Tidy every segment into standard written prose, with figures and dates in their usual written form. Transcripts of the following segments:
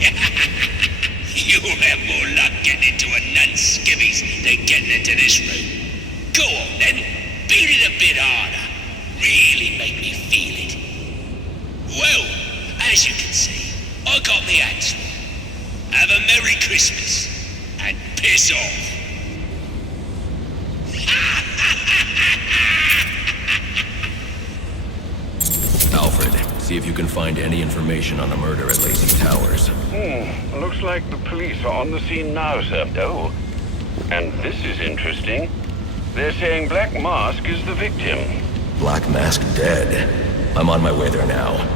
You'll have more luck getting into a nun's skivvies than getting into this room. Go on then, beat it a bit harder. Really make me feel it. Well, as you can see, I got me hands full. Have a Merry Christmas, and piss off. Alfred, see if you can find any information on the murder at Lacey Towers. Looks like the police are on the scene now, sir. Oh, and this is interesting. They're saying Black Mask is the victim. Black Mask dead. I'm on my way there now.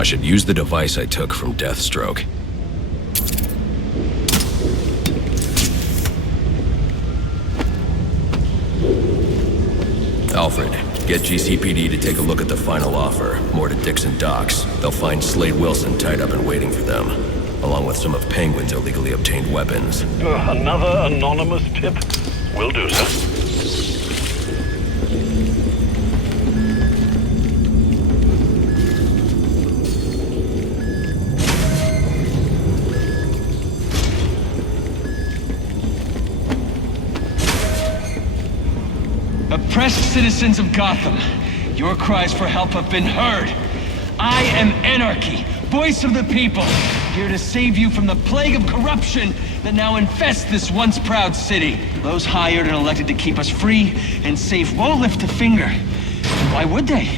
I should use the device I took from Deathstroke. Alfred, get GCPD to take a look at the final offer. More to Dixon Docks. They'll find Slade Wilson tied up and waiting for them, along with some of Penguin's illegally obtained weapons. Another anonymous tip? Will do, sir. Oppressed citizens of Gotham, your cries for help have been heard. I am Anarchy, voice of the people, here to save you from the plague of corruption that now infests this once proud city. Those hired and elected to keep us free and safe won't lift a finger. And why would they?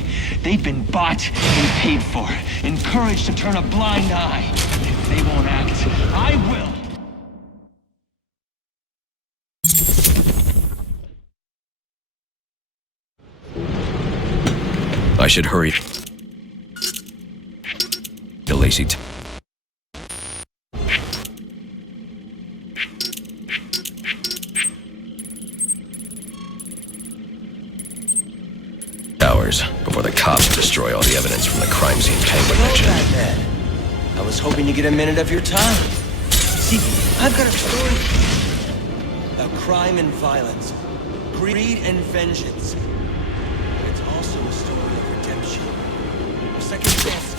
They've been bought and paid for, encouraged to turn a blind eye. If they won't act, I will. I should hurry to Lacey Towers before the cops destroy all the evidence from the crime scene Penguin mentioned. Hello, Batman. I was hoping to get a minute of your time. See, I've got a story about crime and violence, greed and vengeance. But it's also a story of redemption, a second chance.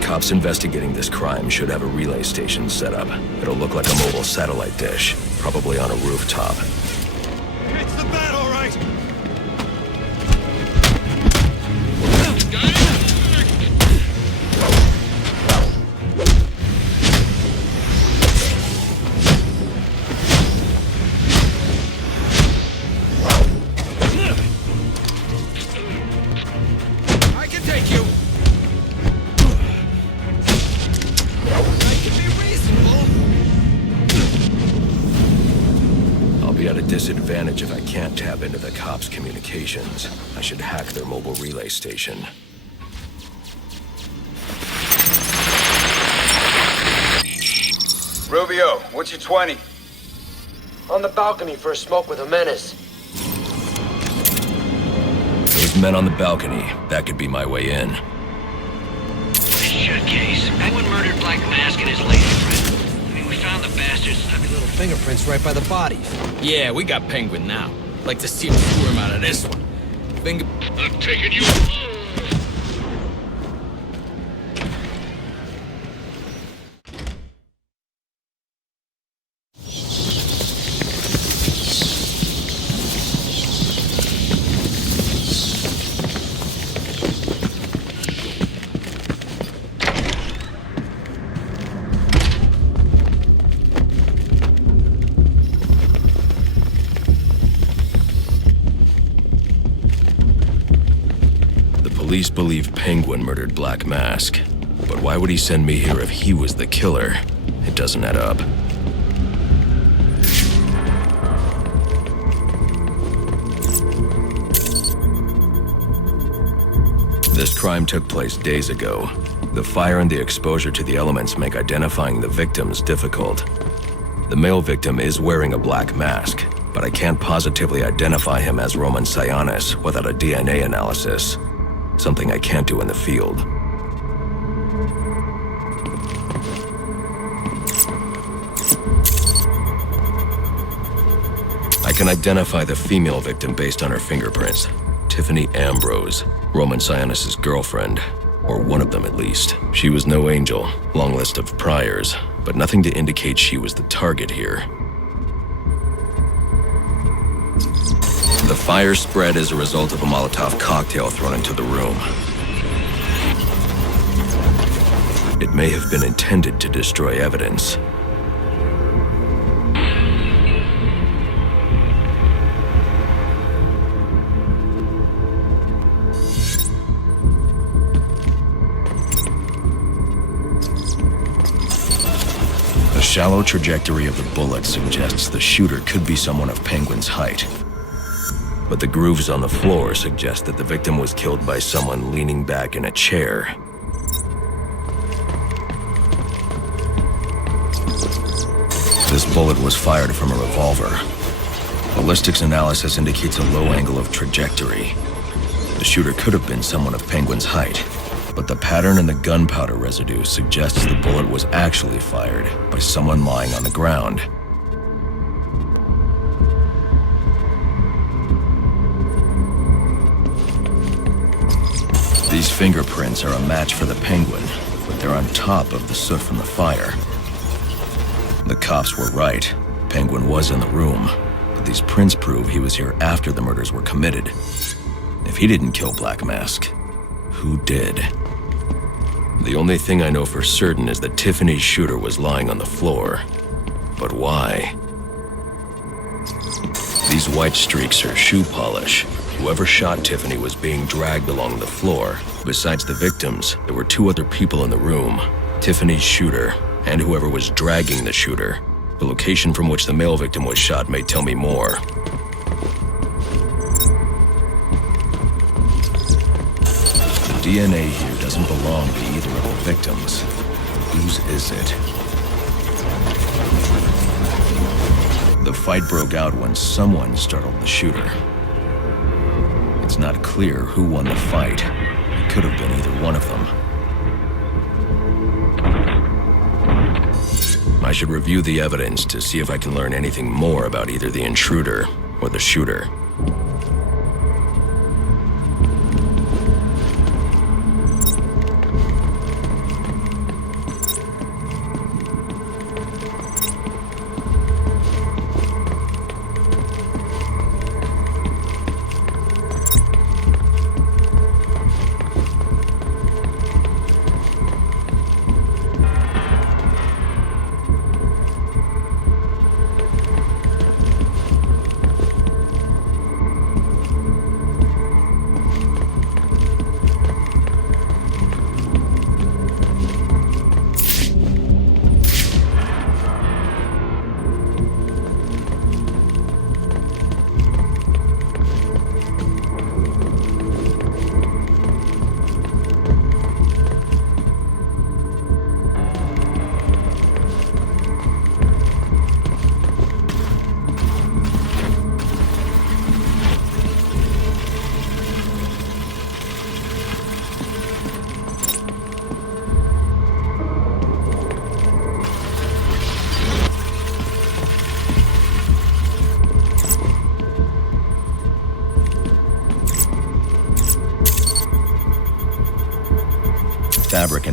Cops investigating this crime should have a relay station set up. It'll look like a mobile satellite dish, probably on a rooftop. It's the bat, all right! I can take you. I can be reasonable. I'll be at a disadvantage if I can't tap into the cops' communications. I should hack their mobile relay station. Rubio, what's your 20? On the balcony for a smoke with a menace. Those men on the balcony, that could be my way in. This shit case. Penguin murdered Black Mask and his lady friend. I mean, we found the bastards' ugly little Fingerprints right by the bodies. Yeah, we got Penguin now. Like to see him squirm out of this one. I'm taking you. Police believe Penguin murdered Black Mask. But why would he send me here if he was the killer? It doesn't add up. This crime took place days ago. The fire and the exposure to the elements make identifying the victims difficult. The male victim is wearing a black mask, but I can't positively identify him as Roman Sionis without a DNA analysis. Something I can't do in the field. I can identify the female victim based on her fingerprints. Tiffany Ambrose, Roman Sionis' girlfriend. Or one of them at least. She was no angel, long list of priors, but nothing to indicate she was the target here. The fire spread as a result of a Molotov cocktail thrown into the room. It may have been intended to destroy evidence. The shallow trajectory of the bullet suggests the shooter could be someone of Penguin's height. But the grooves on the floor suggest that the victim was killed by someone leaning back in a chair. This bullet was fired from a revolver. Ballistics analysis indicates a low angle of trajectory. The shooter could have been someone of Penguin's height, but the pattern in the gunpowder residue suggests the bullet was actually fired by someone lying on the ground. These fingerprints are a match for the Penguin, but they're on top of the soot from the fire. The cops were right. Penguin was in the room, but these prints prove he was here after the murders were committed. If he didn't kill Black Mask, who did? The only thing I know for certain is that Tiffany's shooter was lying on the floor. But why? These white streaks are shoe polish. Whoever shot Tiffany was being dragged along the floor. Besides the victims, there were two other people in the room. Tiffany's shooter, and whoever was dragging the shooter. The location from which the male victim was shot may tell me more. The DNA here doesn't belong to either of the victims. Whose is it? The fight broke out when someone startled the shooter. It's not clear who won the fight. It could have been either one of them. I should review the evidence to see if I can learn anything more about either the intruder or the shooter.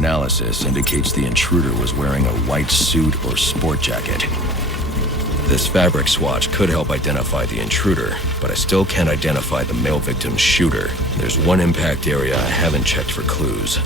analysis indicates the intruder was wearing a white suit or sport jacket. This fabric swatch could help identify the intruder, but I still can't identify the male victim's shooter. There's one impact area I haven't checked for clues.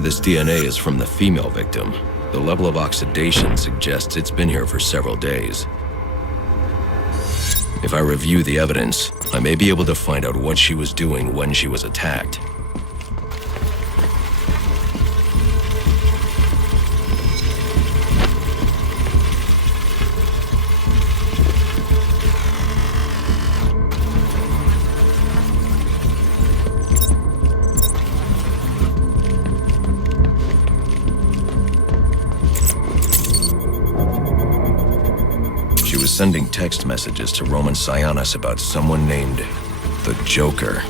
This DNA is from the female victim. The level of oxidation suggests it's been here for several days. If I review the evidence, I may be able to find out what she was doing when she was attacked. Sending text messages to Roman Sionis about someone named the Joker.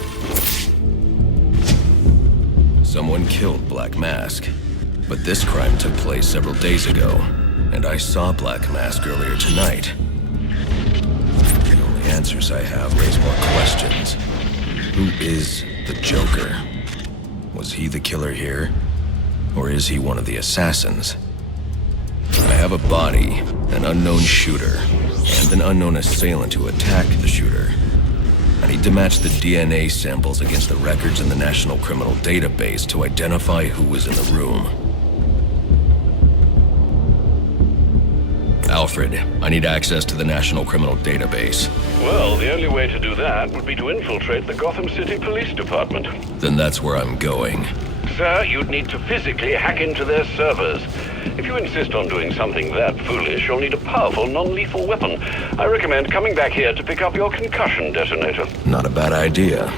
Someone killed Black Mask, but this crime took place several days ago, and I saw Black Mask earlier tonight. The only answers I have raise more questions. Who is the Joker? Was he the killer here, or is he one of the assassins? I have a body, an unknown shooter, and an unknown assailant who attacked the shooter. I need to match the DNA samples against the records in the National Criminal Database to identify who was in the room. Alfred, I need access to the National Criminal Database. Well, the only way to do that would be to infiltrate the Gotham City Police Department. Then that's where I'm going. Sir, you'd need to physically hack into their servers. If you insist on doing something that foolish, you'll need a powerful, non-lethal weapon. I recommend coming back here to pick up your concussion detonator. Not a bad idea.